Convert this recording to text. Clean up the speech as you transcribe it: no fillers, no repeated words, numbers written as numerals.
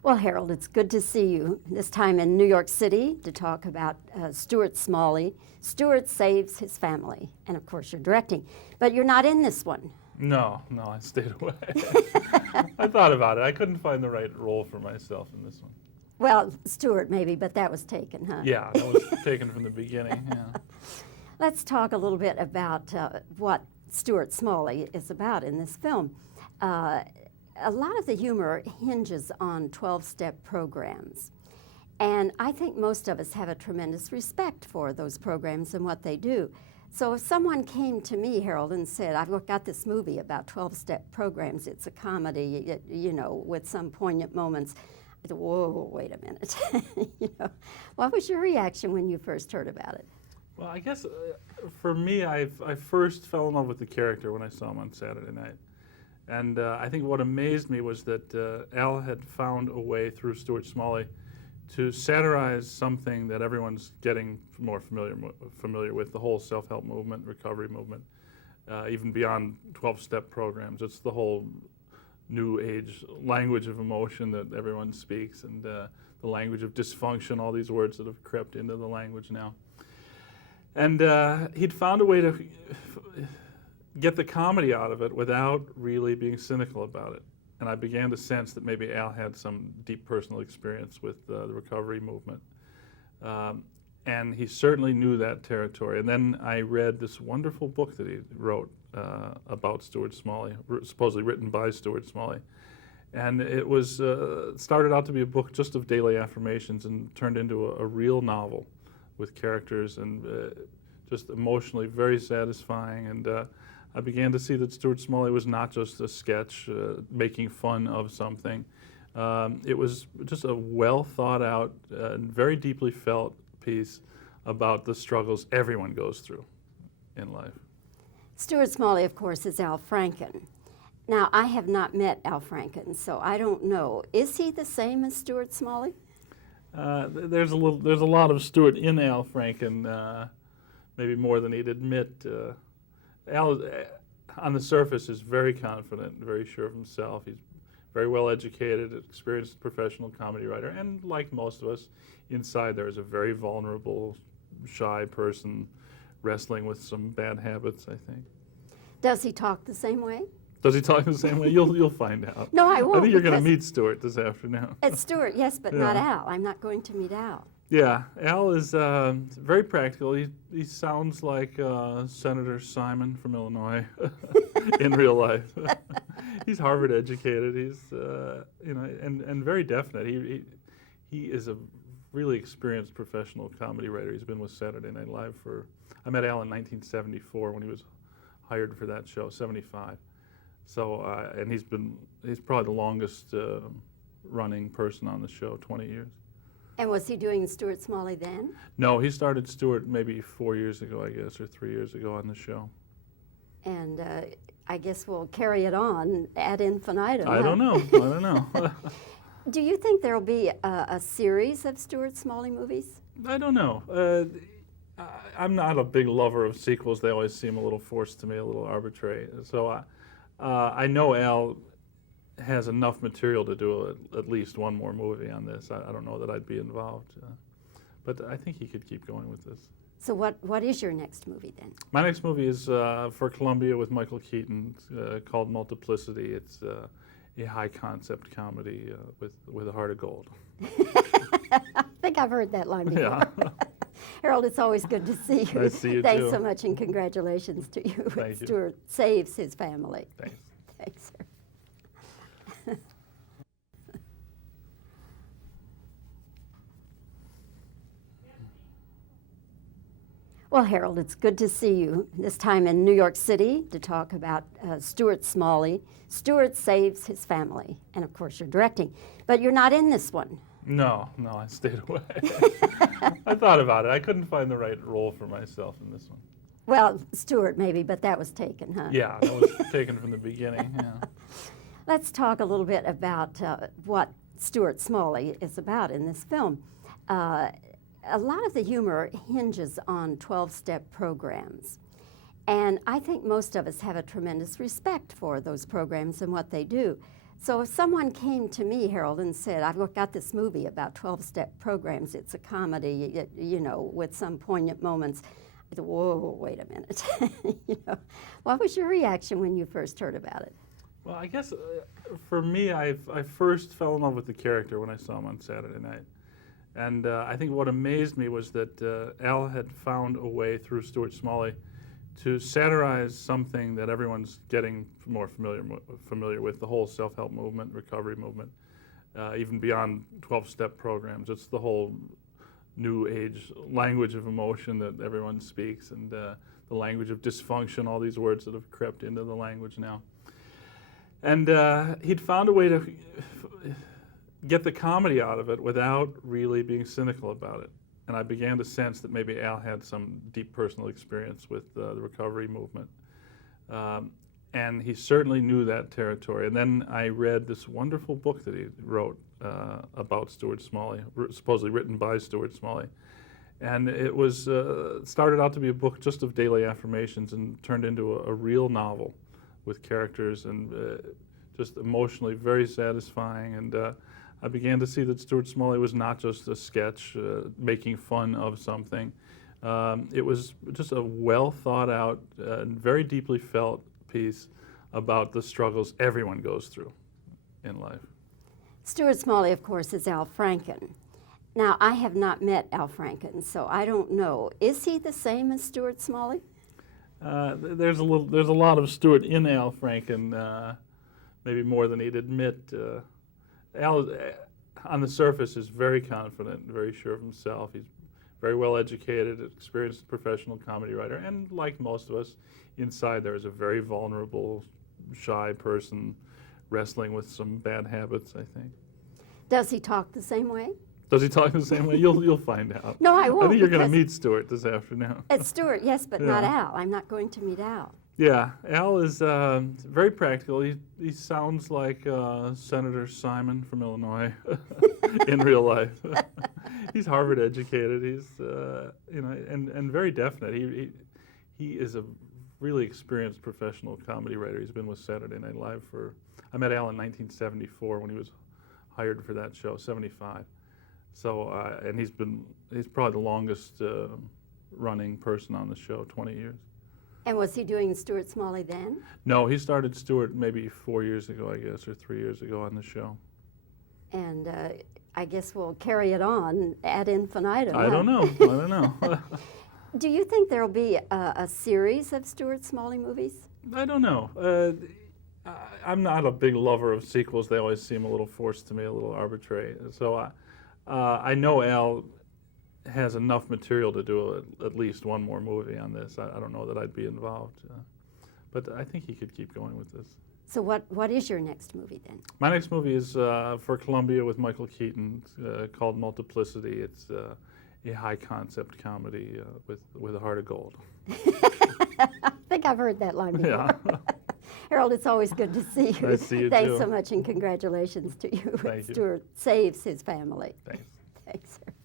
Well, Harold, it's good to see you, this time in New York City, to talk about Stuart Smalley. Stuart saves his family, and of course you're directing, but you're not in this one. No, I stayed away. I thought about it. I couldn't find the right role for myself in this one. Well, Stuart maybe, but that was taken, huh? Yeah, that was taken from the beginning, yeah. Let's talk a little bit about what Stuart Smalley is about in this film. A lot of the humor hinges on 12-step programs. And I think most of us have a tremendous respect for those programs and what they do. So if someone came to me, Harold, and said, I've got this movie about 12-step programs, it's a comedy, you know, with some poignant moments, I said, whoa, wait a minute. You know, what was your reaction when you first heard about it? Well, I guess for me, I first fell in love with the character when I saw him on Saturday night. And I think what amazed me was that Al had found a way through Stuart Smalley to satirize something that everyone's getting more familiar with, the whole self-help movement, recovery movement, even beyond 12-step programs. It's the whole new age language of emotion that everyone speaks, and the language of dysfunction, all these words that have crept into the language now. And he'd found a way to get the comedy out of it without really being cynical about it. And I began to sense that maybe Al had some deep personal experience with the recovery movement. And he certainly knew that territory. And then I read this wonderful book that he wrote about Stuart Smalley, supposedly written by Stuart Smalley. And it was started out to be a book just of daily affirmations and turned into a real novel with characters and just emotionally very satisfying. And I began to see that Stuart Smalley was not just a sketch making fun of something. It was just a well thought out and very deeply felt piece about the struggles everyone goes through in life. Stuart Smalley, of course, is Al Franken. Now, I have not met Al Franken, so I don't know. Is he the same as Stuart Smalley? There's a lot of Stuart in Al Franken, maybe more than he'd admit. Al, on the surface, is very confident, very sure of himself. He's very well educated, experienced professional comedy writer, and like most of us, inside there is a very vulnerable, shy person wrestling with some bad habits, I think. Does he talk the same way? Does he talk the same way? You'll find out. No, I won't. I think you're going to meet Stuart this afternoon. It's Stuart, yes, but not Al. I'm not going to meet Al. Yeah, Al is very practical. He sounds like Senator Simon from Illinois in real life. He's Harvard educated. He's and very definite. He is a really experienced professional comedy writer. He's been with Saturday Night Live for. I met Al in 1974 when he was hired for that show, 75. So and he's probably the longest running person on the show, 20 years. And was he doing Stuart Smalley then? No, he started Stuart maybe 4 years ago, I guess, or 3 years ago on the show. And I guess we'll carry it on ad infinitum. I don't know. Do you think there will be a series of Stuart Smalley movies? I don't know. I'm not a big lover of sequels. They always seem a little forced to me, a little arbitrary. So I know Al has enough material to do at least one more movie on this. I don't know that I'd be involved, but I think he could keep going with this. So what is your next movie then? My next movie is for Columbia with Michael Keaton, called Multiplicity. It's a high concept comedy with a heart of gold. I think I've heard that line before. Yeah. Harold, it's always good to see you. Nice to see you Thanks too. so much, and congratulations to you. Thank you. Stuart saves his family. Thanks. Thanks, sir. Well, Harold, it's good to see you, this time in New York City, to talk about Stuart Smalley. Stuart saves his family, and of course you're directing, but you're not in this one. No, I stayed away. I thought about it. I couldn't find the right role for myself in this one. Well, Stuart maybe, but that was taken, huh? Yeah, that was taken from the beginning, yeah. Let's talk a little bit about what Stuart Smalley is about in this film. A lot of the humor hinges on 12-step programs. And I think most of us have a tremendous respect for those programs and what they do. So if someone came to me, Harold, and said, I've got this movie about 12-step programs, it's a comedy, you know, with some poignant moments, I said, whoa, wait a minute. You know, what was your reaction when you first heard about it? Well, I guess for me, I first fell in love with the character when I saw him on Saturday night. And I think what amazed me was that Al had found a way through Stuart Smalley to satirize something that everyone's getting more familiar with, the whole self-help movement, recovery movement, even beyond 12-step programs. It's the whole new age language of emotion that everyone speaks, and the language of dysfunction, all these words that have crept into the language now. And he'd found a way to get the comedy out of it without really being cynical about it. And I began to sense that maybe Al had some deep personal experience with the recovery movement. And he certainly knew that territory. And then I read this wonderful book that he wrote about Stuart Smalley, supposedly written by Stuart Smalley. And it was started out to be a book just of daily affirmations and turned into a real novel with characters and just emotionally very satisfying. And I began to see that Stuart Smalley was not just a sketch making fun of something. It was just a well thought out and very deeply felt piece about the struggles everyone goes through in life. Stuart Smalley, of course, is Al Franken. Now, I have not met Al Franken, so I don't know. Is he the same as Stuart Smalley? There's a lot of Stuart in Al Franken, maybe more than he'd admit. Al, on the surface, is very confident, very sure of himself. He's very well educated, experienced professional comedy writer, and like most of us, inside there is a very vulnerable, shy person wrestling with some bad habits, I think. Does he talk the same way? Does he talk the same way? You'll find out. No, I won't. I think you're going to meet Stuart this afternoon. It's Stuart, yes, but Yeah. not Al. I'm not going to meet Al. Yeah, Al is very practical. He sounds like Senator Simon from Illinois in real life. He's Harvard educated. He's and very definite. He is a really experienced professional comedy writer. He's been with Saturday Night Live I met Al in 1974 when he was hired for that show, 75. So and he's probably the longest running person on the show, 20 years. And was he doing Stuart Smalley then? No, he started Stuart maybe 4 years ago, I guess, or 3 years ago on the show. And I guess we'll carry it on ad infinitum. I don't know. Do you think there will be a series of Stuart Smalley movies? I don't know. I'm not a big lover of sequels. They always seem a little forced to me, a little arbitrary. So I know Al has enough material to do at least one more movie on this. I don't know that I'd be involved. But I think he could keep going with this. So what is your next movie then? My next movie is for Columbia with Michael Keaton, called Multiplicity. It's a high-concept comedy with a heart of gold. I think I've heard that line before. Yeah. Harold, it's always good to see you. Nice to see you, Thanks too. so much, and congratulations to you. Thank you. Stuart saves his family. Thanks. Thanks.